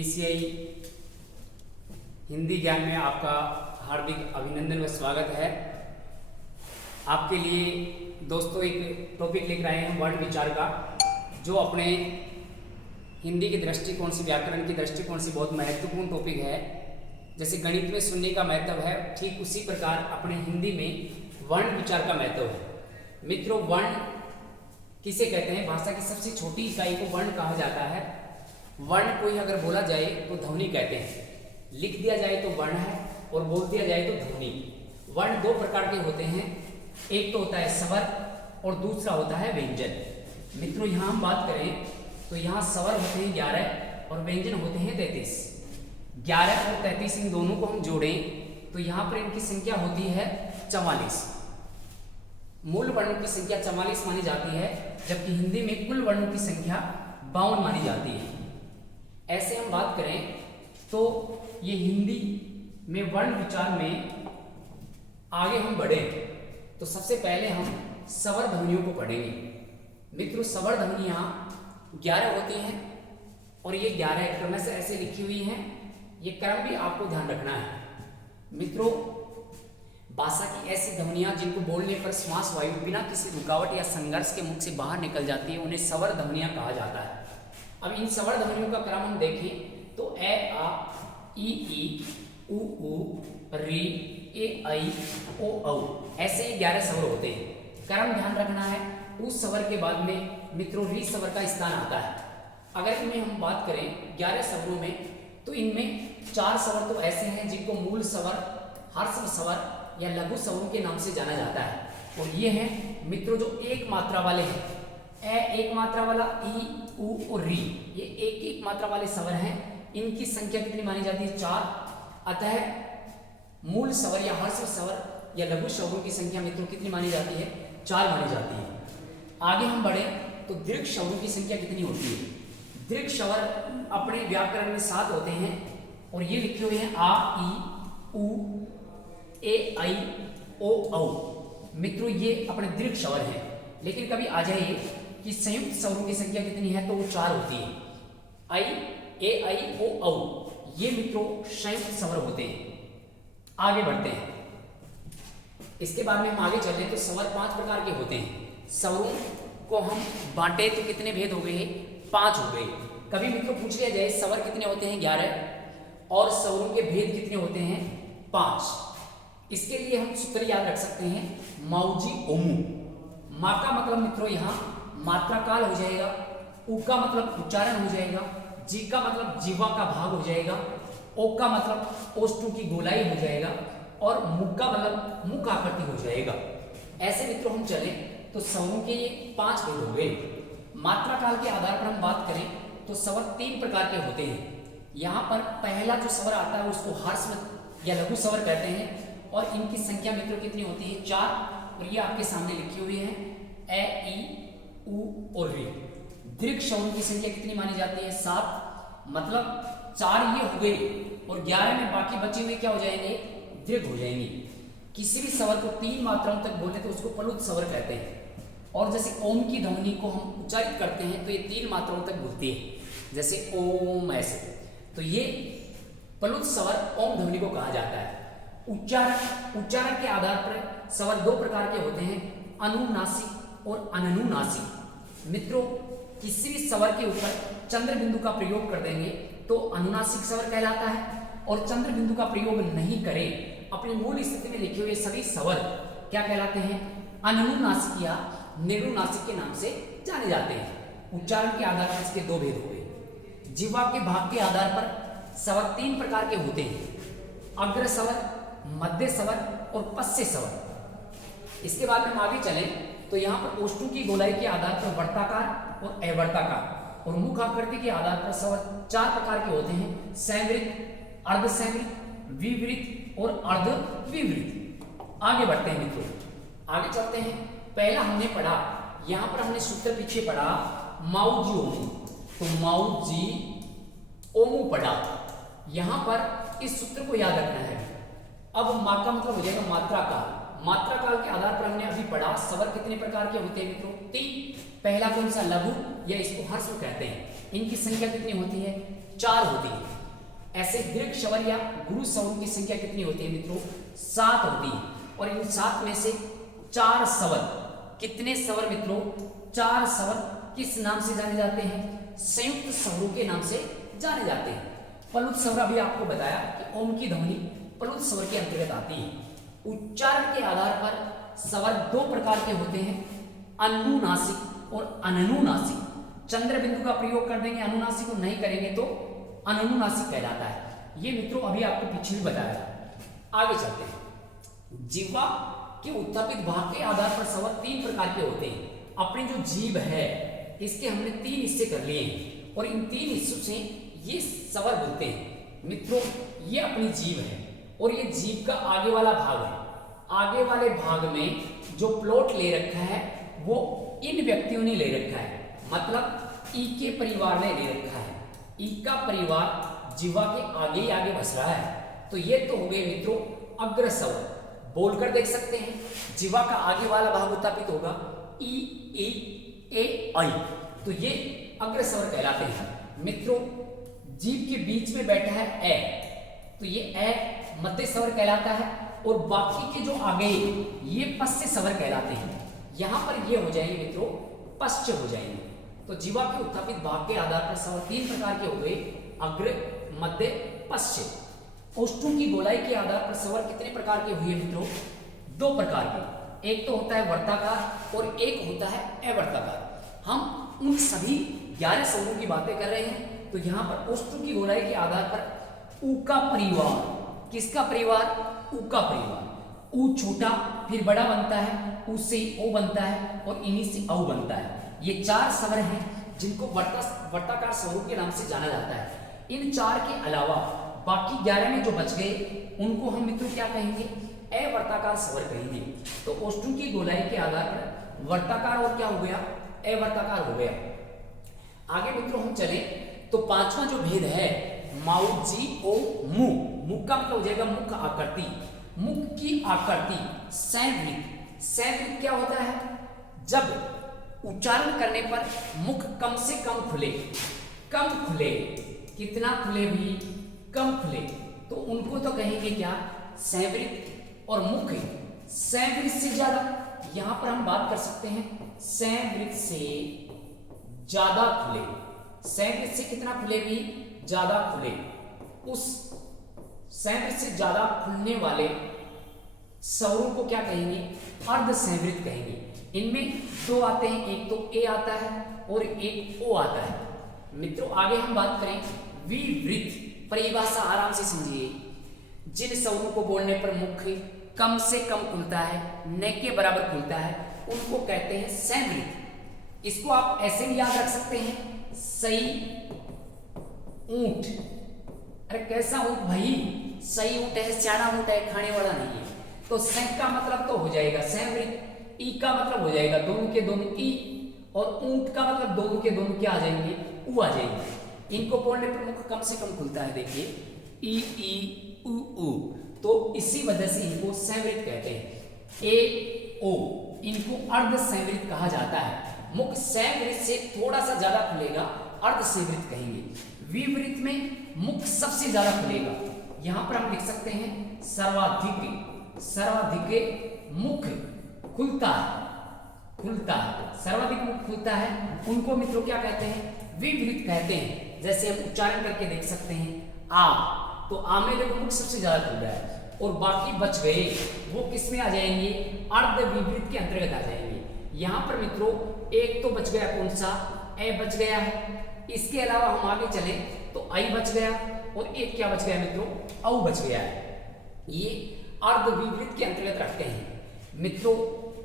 BCI Hindi ज्ञान में आपका हार्दिक अभिनंदन व स्वागत है। आपके लिए दोस्तों एक टॉपिक लेकर आए हैं वर्ण विचार का, जो अपने हिंदी के दृष्टिकोण से, व्याकरण के दृष्टिकोण से बहुत महत्वपूर्ण टॉपिक है। जैसे गणित में शून्य का महत्व है, ठीक उसी प्रकार अपने हिंदी में वर्ण विचार का महत्व है। मित्रों, वर्ण किसे कहते हैं? भाषा की सबसे छोटी इकाई को वर्ण कहा जाता है। वर्ण कोई अगर बोला जाए तो ध्वनि कहते हैं, लिख दिया जाए तो वर्ण है और बोल दिया जाए तो ध्वनि। वर्ण दो प्रकार के होते हैं, एक तो होता है स्वर और दूसरा होता है व्यंजन। मित्रों, यहाँ हम बात करें तो यहाँ स्वर होते हैं 11 और व्यंजन होते हैं 33। 11 और 33 इन दोनों को हम जोड़ें तो यहाँ पर इनकी संख्या होती है 44। मूल वर्णों की संख्या 44 मानी जाती है, जबकि हिंदी में कुल वर्णों की संख्या 52 मानी जाती है। ऐसे हम बात करें तो ये हिंदी में वर्ण विचार में आगे हम बढ़े तो सबसे पहले हम स्वर ध्वनियों को पढ़ेंगे। मित्रों, स्वर ध्वनियाँ 11 होती हैं और ये 11 क्रमश से ऐसे लिखी हुई हैं। ये क्रम भी आपको ध्यान रखना है। मित्रों, भाषा की ऐसी ध्वनियाँ जिनको बोलने पर श्वास वायु बिना किसी रुकावट या संघर्ष के मुख से बाहर निकल जाती है, उन्हें स्वर ध्वनियाँ कहा जाता है। अब इन स्वर ध्वनियों का क्रम हम देखें तो ए आ ई उ री ए आई ओ औ, ऐसे ही 11 स्वर होते हैं। क्रम ध्यान रखना है। उस स्वर के बाद में मित्रों री स्वर का स्थान आता है। अगर इनमें हम बात करें 11 स्वरों में, तो इनमें 4 स्वर तो ऐसे हैं जिनको मूल स्वर, हर्ष स्वर या लघु स्वरों के नाम से जाना जाता है। और ये हैं मित्रों जो एक मात्रा वाले हैं। ए एक मात्रा वाला, ई उ और री, ये एक मात्रा वाले स्वर हैं। इनकी संख्या कितनी मानी जाती है? 4। अतः मूल स्वर या हर्ष स्वर या लघु स्वरों की संख्या मित्रों कितनी मानी जाती है? 4 मानी जाती है। आगे हम बढ़े तो दीर्घ स्वरों की संख्या कितनी होती है? दीर्घ स्वर अपने व्याकरण में 7 होते हैं और ये लिखे हुए हैं आ ई उ ए आई ओ औ। मित्रों, ये अपने दीर्घ स्वर हैं। लेकिन कभी आ जाइए कि संयुक्त स्वरों की संख्या कितनी है, तो वो 4 होती है। आई ए आई ओ औ, ये मित्रों संयुक्त स्वर होते हैं। आगे बढ़ते हैं। इसके बाद में हम आगे चले तो स्वर 5 प्रकार के होते हैं। स्वरों को हम बांटे तो कितने भेद हो गए? 5 हो गए। कभी मित्रों पूछ लिया जाए स्वर कितने होते हैं? 11 और स्वरों के भेद कितने होते हैं? 5। इसके लिए हम सूत्र याद रख सकते हैं, माऊजी ओमू। मा का मतलब मित्रों यहाँ मात्रा काल हो जाएगा, उ का मतलब उच्चारण हो जाएगा, जी का मतलब जीवा का भाग हो जाएगा, ओ का मतलब ओष्ठों की गोलाई हो जाएगा और मुख का मतलब मुख आकृति हो जाएगा। ऐसे मित्रों हम चलें तो स्वरों के ये 5 भेद हो गए। मात्रा काल के आधार पर हम बात करें तो स्वर 3 प्रकार के होते हैं। यहाँ पर पहला जो स्वर आता है उसको हर्ष या लघु स्वर कहते हैं और इनकी संख्या मित्रों कितनी होती है? 4। और ये आपके सामने लिखी हुई है, ए ई उ और री। दीर्घ स्वरों की संख्या कितनी मानी जाती है? 7। मतलब 4 ये हो गई और 11 में बाकी बचे हुए क्या हो जाएंगे? दीर्घ हो जाएंगे। किसी भी स्वर को 3 मात्राओं तक बोले तो उसको प्लुत स्वर कहते हैं। और जैसे ओम की ध्वनि को हम उच्चारित करते हैं तो ये 3 मात्राओं तक बोलती है, जैसे ओम, ऐसे। तो ये प्लुत स्वर ओम ध्वनि को कहा जाता है। उच्चारण के आधार पर स्वर 2 प्रकार के होते हैं, अनुनासिक और अननुनासिक। मित्रों, किसी भी स्वर के ऊपर चंद्र बिंदु का प्रयोग कर देंगे तो अनुनासिक स्वर कहलाता है, और चंद्र बिंदु का प्रयोग नहीं करें, अपनी मूल स्थिति में लिखे हुए सभी स्वर क्या कहलाते हैं? अननुनासिक या निरुनासिक के नाम से जाने जाते हैं। उच्चारण के आधार पर इसके 2 भेद हो गए। जिह्वा के भाग के आधार पर स्वर 3 प्रकार के होते हैं, अग्र स्वर, मध्य स्वर और पश्य स्वर। इसके बाद में हम आगे चलें तो यहाँ पर ओष्ठों की गोलाई के आधार पर वर्ताकार और अवर्ताकार और मुख आकृति के आधार पर स्वर 4 प्रकार के होते हैं, संवृत, अर्धसंवृत, विवृत और अर्धविवृत। आगे बढ़ते हैं मित्रों, आगे चलते हैं। पहला हमने पढ़ा, यहाँ पर हमने सूत्र पीछे पढ़ा माऊजी ओमू, तो माऊजी ओमू पढ़ा। यहाँ पर इस सूत्र को याद रखना है। अब मा का मतलब हो जाएगा मात्रा काल। मात्रा काल के आधार पर हमने अभी पढ़ा स्वर कितने प्रकार के होते हैं मित्रों? 3। पहला कौन सा? लघु, या इसको हर्ष कहते हैं। इनकी संख्या कितनी होती है? 4 होती है। ऐसे दीर्घ स्वर या गुरु स्वरों की संख्या कितनी होती है मित्रों? 7 होती है। और इन 7 में से 4 स्वर, कितने स्वर मित्रों? 4 स्वर किस नाम से जाने जाते हैं? संयुक्त स्वरों के नाम से जाने जाते हैं। प्लुत स्वर अभी आपको बताया कि ओम की ध्वनि प्लुत स्वर के अंतर्गत आती है। उच्चारण के आधार पर स्वर 2 प्रकार के होते हैं, अनुनासिक और अननुनासिक। चंद्र बिंदु का प्रयोग कर देंगे अनुनासिक, और नहीं करेंगे तो अननुनासिक कहलाता है। ये मित्रों अभी आपको पीछे भी बताया था। आगे चलते हैं। जिह्वा के उत्थापित भाग के आधार पर स्वर 3 प्रकार के होते हैं। अपनी जो जीभ है इसके हमने 3 हिस्से कर लिए हैं, और इन 3 हिस्सों से ये स्वर बोलते हैं। मित्रों ये अपनी जीभ है, और ये जीभ का आगे वाला भाग है। आगे वाले भाग में जो प्लॉट ले रखा है वो इन व्यक्तियों ने ले रखा है, मतलब ई के परिवार ने ले रखा है। ई का परिवार जिह्वा के आगे ही आगे बस रहा है। तो ये तो हो गए मित्रों अग्र स्वर। बोलकर देख सकते हैं, जिह्वा का आगे वाला भाग उत्थापित होगा ई ए आई, तो ये अग्र स्वर कहलाते हैं। मित्रों जीभ के बीच में बैठा है ए, तो ये ए मध्य स्वर कहलाता है, और बाकी के जो आगे ये पश्च स्वर कहलाते हैं। यहां पर ये हो जाएंगे मित्रों पश्च हो जाएंगे। तो जिह्वा के उत्थापित भाग के आधार पर स्वर 3 प्रकार के हो गए, अग्र, मध्य, पश्च। ओष्ठों की गोलाई के आधार पर स्वर कितने प्रकार के हुए मित्रों? 2 प्रकार के। एक तो होता है वर्ताकार और एक होता है अवर्ताकार। हम उन सभी 11 स्वरों की बातें कर रहे हैं। तो यहाँ पर ओष्ठों की गोलाई के आधार पर ऊ का परिवार, किसका परिवार? ऊ का परिवार। ऊ छोटा फिर बड़ा बनता है, ऊ से ओ बनता है, और इन्हीं से औ बनता है। ये 4 स्वर हैं जिनको वर्ताकार स्वरों के नाम से जाना जाता है। इन 4 के अलावा बाकी 11 में जो बच गए उनको हम मित्रों क्या कहेंगे? अवर्ताकार स्वर कहेंगे। तो ओष्ठों की गोलाई के आधार पर वर्ताकार और क्या हो गया? अवर्ताकार हो गया। आगे मित्रों हम चले तो 5वां जो भेद है माउ जी ओ मुंह। मुख का मतलब हो जाएगा मुख आकृति। मुख की आकृति संवृत्त। संवृत्त क्या होता है? जब उच्चारण करने पर मुख कम से कम खुले, कम खुले, कितना खुले भी? कम खुले, तो उनको तो कहेंगे क्या? संवृत्त। और मुख संवृत्त से ज्यादा, यहां पर हम बात कर सकते हैं संवृत्त से ज्यादा खुले। संवृत्त से कितना खुले भी? ज्यादा खुले। उस संवृत्त से ज्यादा खुलने वाले स्वरों को क्या कहेंगे? अर्ध संवृत्त कहेंगे। इनमें 2 आते हैं, एक तो ए आता है और एक ओ आता है। मित्रों आगे हम बात करें विवृत्त। परिभाषा आराम से समझिए। जिन स्वरों को बोलने पर मुख कम से कम खुलता है, न के बराबर खुलता है, उनको कहते हैं संवृत्त। इसको आप ऐसे भी याद रख सकते हैं, सही ऊंट। अरे कैसा ऊंट भाई? सही ऊंट है, सियाना ऊंट है, खाने वाला नहीं है। तो स का मतलब तो हो जाएगा संवृत्त, ई का मतलब हो जाएगा दोनों के दोनों ई, और ऊंट का मतलब दोनों के दोनों क्या आ जाएंगे? ऊ आ जाएंगे। इनको बोलने पर मुख कम से कम खुलता है, देखिए ई ऊ ऊ, तो इसी वजह से इनको संवृत्त कहते हैं। ए ओ इनको अर्ध संवृत्त कहा जाता है। मुख संवृत्त से थोड़ा सा ज्यादा खुलेगा, अर्ध संवृत्त कहेंगे। विवृत्त में मुख सबसे ज्यादा खुलेगा। यहां पर हम लिख सकते हैं सर्वाधिक। सर्वाधिक मुख खुलता है, खुलता है, सर्वाधिक मुख खुलता है, उनको मित्रों क्या कहते हैं? विवृत्त कहते हैं। जैसे हम उच्चारण करके देख सकते हैं आ, तो आ में देखो मुख सबसे ज्यादा खुल रहा है, और बाकी बच गए वो किस में आ जाएंगे? अर्ध विवृत्त के अंतर्गत आ जाएंगे। यहां पर मित्रों एक तो बच गया, कौन सा? ए बच गया है। इसके अलावा हम आगे चले तो आई बच गया, और एक क्या बच गया मित्रों? औ बच गया है। ये अर्ध विवृत्त के अंतर्गत रखते हैं। मित्रों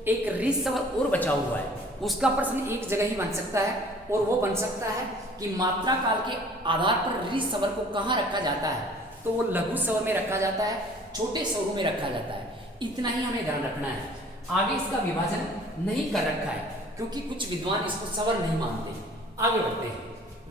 एक रि स्वर और बचा हुआ है, उसका प्रश्न एक जगह ही बन सकता है, और वो बन सकता है कि मात्रा काल के आधार पर रि स्वर को कहाँ रखा जाता है? तो वो लघु स्वर में रखा जाता है, छोटे स्वरों में रखा जाता है। इतना ही हमें ध्यान रखना है। आगे इसका विभाजन नहीं कर रखा है, क्योंकि कुछ विद्वान इसको स्वर नहीं मानते। आगे बढ़ते हैं,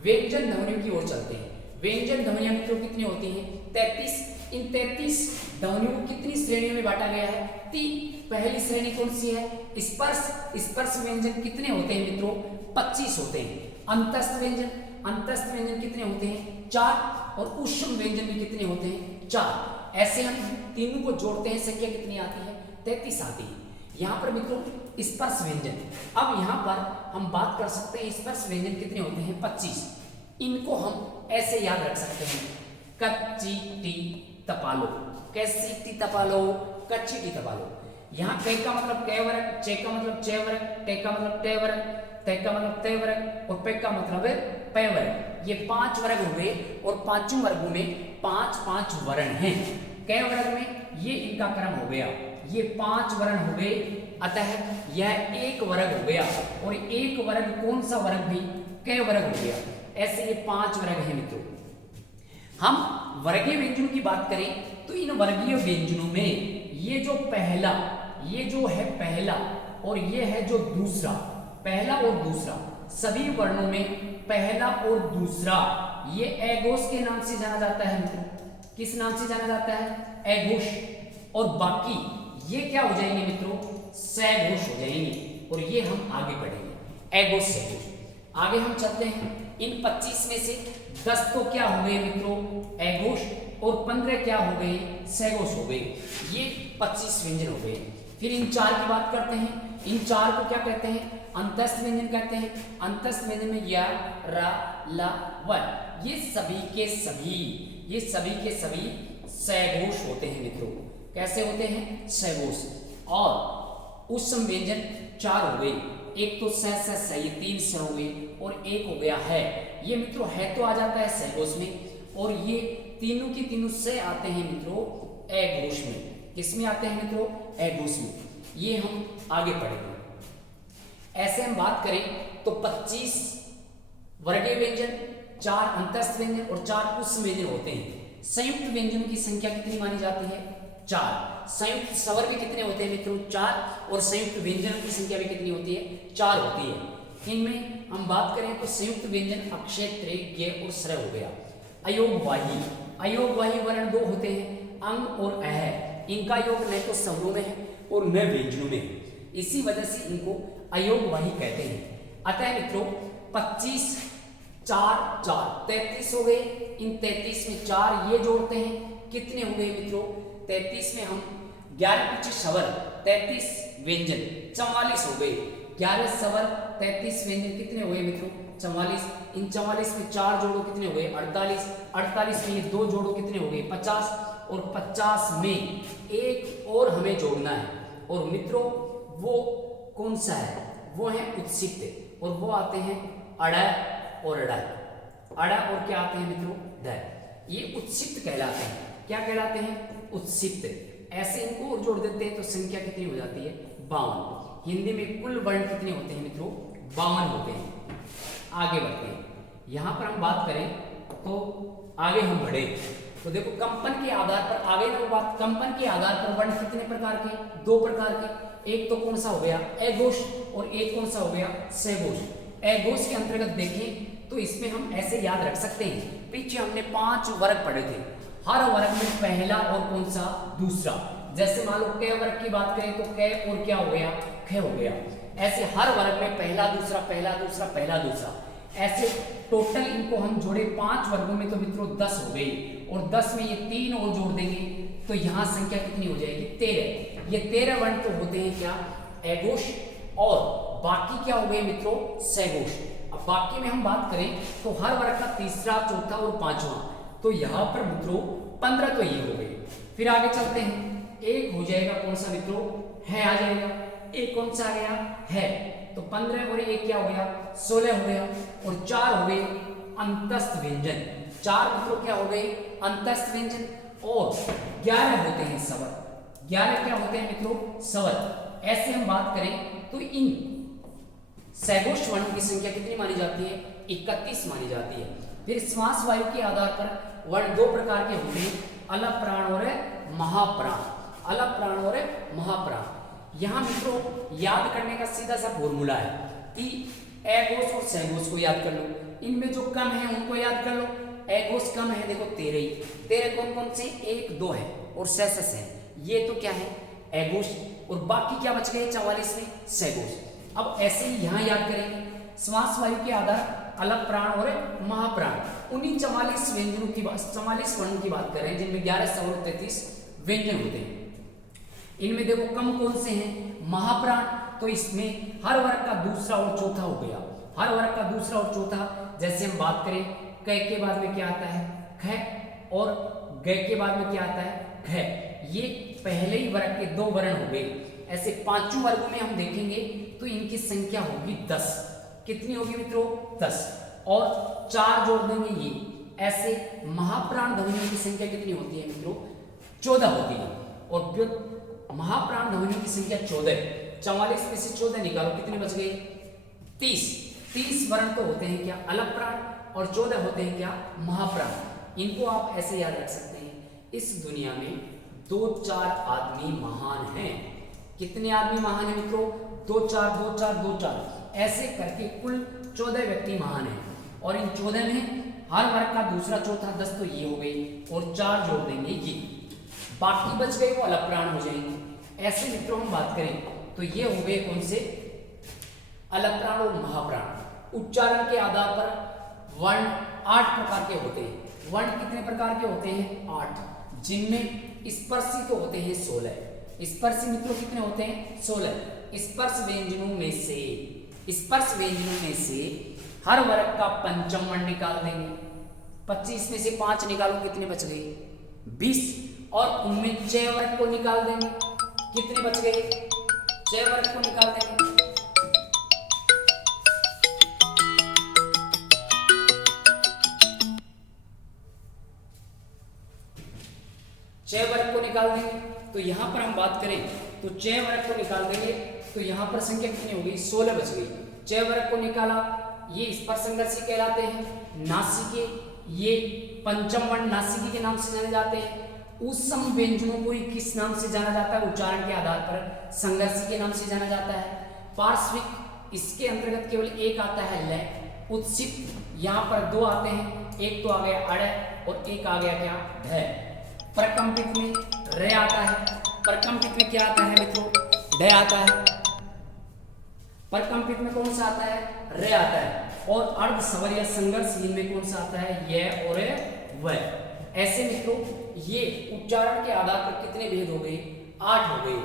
व्यंजन ध्वनियों की ओर चलते हैं। व्यंजन ध्वनियां मित्रों कितनी होती हैं? 33। इन 33 ध्वनियों को कितनी श्रेणियों में बांटा गया है? 3। पहली श्रेणी कौन सी है? स्पर्श। स्पर्श व्यंजन कितने होते हैं मित्रों? 25 होते हैं। अंतस्थ व्यंजन, अंतस्थ व्यंजन कितने होते हैं? 4। और ऊष्म व्यंजन भी कितने होते हैं? 4। ऐसे हम तीनों को जोड़ते हैं, संख्या कितनी आती है? 33 आती है। यहाँ पर मित्रों स्पर्श व्यंजन, अब यहाँ पर हम बात कर सकते हैं स्पर्श व्यंजन कितने होते हैं? 25। इनको हम ऐसे याद रख सकते हैं, कच्ची टी तपालो, कैसी टी तपालो? कच्ची टी तपालो। यहाँ कै का मतलब कै वर्ग, चे का मतलब चे वर्ग, टे का मतलब टे वर्ग, ते का मतलब ते वर्ग और पे का मतलब है पे वर्ग। ये 5 वर्ग हो गए और पांचों वर्गों में 5-5 वर्ण हैं। कै वर्ग में ये इनका क्रम हो गया, ये 5 वर्ण हो गए, अतः यह एक वर्ग हो गया और एक वर्ग कौन सा वर्ग भी? कै वर्ग हो गया। ऐसे ये 5 वर्ग हैं मित्रों। हम वर्गीय व्यंजनों की बात करें तो इन वर्गीय व्यंजनों में ये जो पहला, ये जो है पहला और ये है जो दूसरा, पहला और दूसरा, सभी वर्णों में पहला और दूसरा ये एघोष के नाम से जाना जाता है मित्रों। किस नाम से जाना जाता है? एघोष। और बाकी ये क्या हो जाएंगे मित्रों? सैघोष हो जाएंगे और ये हम आगे पढ़ेंगे, एघोष सैघोष। आगे हम चलते हैं। इन 25 में से 10 तो क्या हो गए मित्रों? एघोष और 15 क्या हो गए? सैघोष हो गए। ये 25 व्यंजन हो गए। फिर इन 4 की बात करते हैं। इन 4 को क्या कहते हैं? अंतस्थ व्यंजन कहते हैं। अंतस्थ व्यंजन में या, रा, ला, व, ये सभी के सभी सैघोष होते हैं मित्रों। कैसे होते हैं? सैघोष। और ऊष्म व्यंजन 4 हो गए, एक तो स ये 3 स्वर हो गए और एक हो गया है। ये मित्रों है तो आ जाता है सैघोष में और ये तीनों की तीनों से आते हैं मित्रों एघोष में। किसमें आते हैं मित्रों? एघोष में। ये हम आगे पढ़ेंगे। ऐसे हम बात करें तो 25 वर्गीय व्यंजन, 4 अंतस्थ व्यंजन और 4 ऊष्म व्यंजन होते हैं। संयुक्त व्यंजनों की संख्या कितनी मानी जाती है? 4। संयुक्त स्वर भी कितने होते हैं मित्रों? 4। और संयुक्त व्यंजनों की संख्या भी कितनी होती है? 4 होती है। इनमें हम बात करें तो संयुक्त व्यंजन अक्षय, त्रे, ज्ञ और श्रय हो गया। अयोगवाही, अयोगवाही वर्ण 2 होते हैं, अंग और अह। इनका योग न तो स्वरों में है और न व्यंजनों में है, इसी वजह से इनको अयोगवाही कहते हैं। अतः मित्रों 25 4 4 33 हो गए। इन 33 में 4 ये जोड़ते हैं, कितने हो गए मित्रों? 33 में हम 11 पीछे स्वर 33 व्यंजन 44 हो गए। 11 स्वर 33 व्यंजन कितने हो गए मित्रों? 44। इन 44 में 4 जोड़ो कितने हो गए? 48। 48 में ये 2 जोड़ो कितने हो गए? 50। और 50 में एक और हमें जोड़ना है और मित्रों वो कौन सा है? वो है उत्सिक्त और वो आते हैं अड़ और अड़ा। अड़ा और क्या आते हैं मित्रों? ध। ये उत्सिक्त कहलाते हैं। क्या कहलाते हैं? उत्सिक्त। ऐसे इनको और जोड़ देते हैं तो संख्या कितनी हो जाती है? 52। हिंदी में कुल वर्ण कितने होते हैं मित्रों? 52 होते हैं। आगे बढ़ते हैं। यहाँ पर हम बात करें तो आगे हम बढ़े तो देखो कंपन के आधार पर, आगे जो बात, कंपन के आधार पर वर्ण कितने प्रकार के? 2 प्रकार के। एक तो कौन सा हो गया? एघोष और एक कौन सा हो गया? सैघोष। एघोष के अंतर्गत देखें तो इसमें हम ऐसे याद रख सकते हैं, पीछे हमने 5 वर्ग पढ़े थे, हर वर्ग में पहला और कौन सा? दूसरा। जैसे मान लो कै वर्ग की बात करें तो कै और क्या हो गया? ख हो गया। ऐसे हर वर्ग में पहला दूसरा पहला दूसरा पहला दूसरा, ऐसे टोटल इनको हम जोड़े 5 वर्गों में तो मित्रों 10 हो गई और 10 में ये 3 और जोड़ देंगे तो यहाँ संख्या कितनी हो जाएगी? 13। ये 13 वर्ण तो होते हैं क्या? एघोष और बाकी क्या हो गए मित्रों? सैघोष। अब बाकी में हम बात करें तो हर वर्ग का तीसरा, चौथा और 5वां, तो यहाँ पर मित्रों 15 तो ये हो गए। फिर आगे चलते हैं, एक हो जाएगा कौन सा मित्रों? है आ जाएगा। एक कौन सा आ गया? है। तो 15 और 1 क्या हो गया? 16 हो गया। और 4 हो गए अंतस्थ व्यंजन। 4 मित्रों क्या हो गए? अंतस्थ व्यंजन। और 11 होते हैं स्वर। 11 क्या होते हैं मित्रों? स्वर। ऐसे हम बात करें तो इन सैघोष वर्णों की संख्या कितनी मानी जाती है? 31 मानी जाती है। फिर श्वास वायु के आधार पर वर्ण 2 प्रकार के होते हैं, अलग प्राण और महाप्राण। अलग प्राण और महाप्राण। यहाँ मित्रों याद करने का सीधा सा फॉर्मूला है कि एघोष और सैघोष को याद कर लो, इनमें जो कम है उनको याद कर लो। एघोष कम है देखो 13 ही। 13 कौन कौन से? 1 2 है और सैसस है, ये तो क्या है? एघोष। और बाकी क्या बच गए? 44 में सैघोष। अब ऐसे ही यहाँ याद करेंगे, श्वास वायु के आधार अलग प्राण और महाप्राण। उन्हीं 44 व्यंजनों की 44 वर्णों की बात कर रहे हैं जिनमें 11 स्वर और 33 व्यंजन होते हैं। इनमें देखो कम कौन से हैं, महाप्राण, तो इसमें हर वर्ग का दूसरा और चौथा हो गया, हर वर्ग का दूसरा और चौथा। जैसे हम बात करें क के बाद में क्या आता है, ख, और ग के बाद में क्या आता है, ख। ये पहले ही वर्ग के 2 वर्ण हो गए। ऐसे पांचों वर्गों में हम देखेंगे तो इनकी संख्या होगी 10। कितनी होगी मित्रों, 10, और 4 जोड़ देंगे ये। ऐसे महाप्राण ध्वनियों की संख्या कितनी होती है मित्रों, 14 होती है। और महाप्राण ध्वनियों की संख्या 14, 44 में से 14 निकालो, कितने बच गए, 30 वर्ण तो होते हैं क्या, अलग प्राण, और 14 होते हैं क्या, महाप्राण। इनको आप ऐसे याद रख सकते हैं, इस दुनिया में 2-4 आदमी महान हैं। कितने आदमी महान हैं मित्रों, 2-4 ऐसे करके कुल 14 व्यक्ति महान हैं। और इन 14 में हर वर्ग का दूसरा चौथा 10 तो ये हो गई, और 4 जोड़ देंगे ये, बाकी बच गए वो अलग प्राण हो जाएंगे। ऐसे मित्रों हम बात करें तो ये हो गए कौन से, अलग प्राण और महाप्राण। उच्चारण के आधार पर वर्ण 8 प्रकार के होते हैं। वर्ण कितने प्रकार के होते हैं, 8, जिनमें स्पर्शी तो होते हैं 16। स्पर्श मित्रों कितने होते हैं, 16। स्पर्श व्यंजनों में से हर वर्ग का पंचम वर्ण निकाल देंगे। 25 में से 5 निकालो, कितने बच गए, 20, और उनमें 6 वर्ग को निकाल देंगे, कितने बच गए, 6 वर्ग को निकाल देंगे। वर्ग को निकाल देंगे। तो यहां पर हम बात करें तो 6 वर्ग को निकाल देंगे, तो यहां पर संख्या कितनी हो गई, 16 बच गई। 6 वर्ग को निकाला, ये स्पर्श संघर्षी कहलाते हैं। नासिके, ये पंचम वर्ण नासिकी के नाम से जाने जाते हैं। ऊष्म व्यंजनों को किस नाम से जाना जाता है, उच्चारण के आधार पर संघर्षी के नाम से जाना जाता है। पार्श्विक, इसके अंतर्गत केवल एक आता है लय। उत्सित, यहाँ पर 2 आते हैं, एक तो आ गया अड़ और एक आ गया क्या, ढ। प्रकंपित में रे आता है, प्रकंपित में क्या आता है मित्रों, ढ आता है। प्रकंपित में कौन सा आता है, रे आता है। और अर्ध स्वर या संघर्षहीन में कौन सा आता है, ये और व। ऐसे मित्रों ये उच्चारण के आधार पर कितने भेद हो गए, 8 हो गए।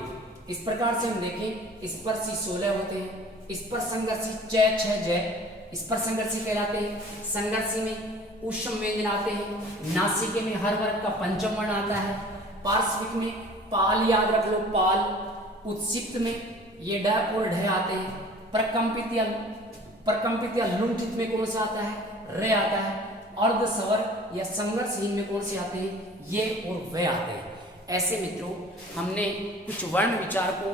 इस प्रकार से हम देखें, स्पर्शी 16 होते हैं, स्पर्श संघर्षी 6 जय स्पर्श संघर्षी कहलाते हैं। संघर्षी में ऊष्म व्यंजन आते हैं। नासिके में हर वर्ग का पंचम वर्ण आता है। पार्श्विक में पाल याद रख लो, पाल। उत्सिप्त में ये ड और ढ आते हैं। प्रकंपित या लुंठित में कौन सा आता है, रे आता है। अर्ध स्वर या संघर्षहीन में कौन से आते हैं, ये और वे आते हैं। ऐसे मित्रों हमने कुछ वर्ण विचार को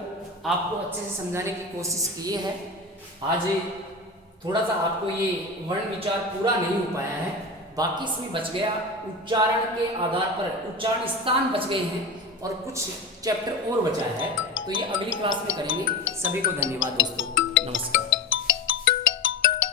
आपको अच्छे से समझाने की कोशिश की है। आज थोड़ा सा आपको ये वर्ण विचार पूरा नहीं हो पाया है, बाकी इसमें बच गया उच्चारण के आधार पर उच्चारण स्थान बच गए हैं और कुछ चैप्टर और बचा है, तो ये अगली क्लास में करेंगे। सभी को धन्यवाद दोस्तों, नमस्कार।